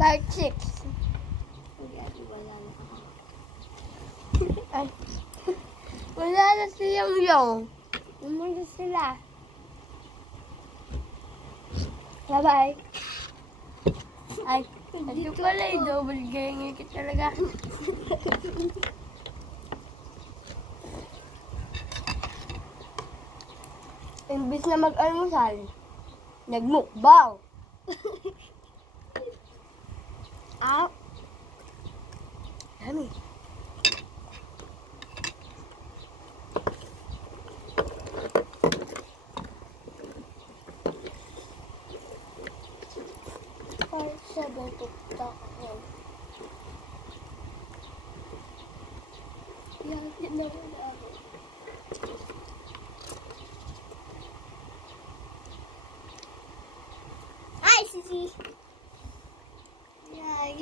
Part 6. Wala na ako. Ay. Wala na silang yung. Umunta sila. Bye-bye. Ay, ito pala yung double ganger ka talaga. Imbis na mag-almusal, nagmukbang. Out. Dami. Part 7 TikTok yan. Yan, din naman ako. Hi, Sisi! Yeah,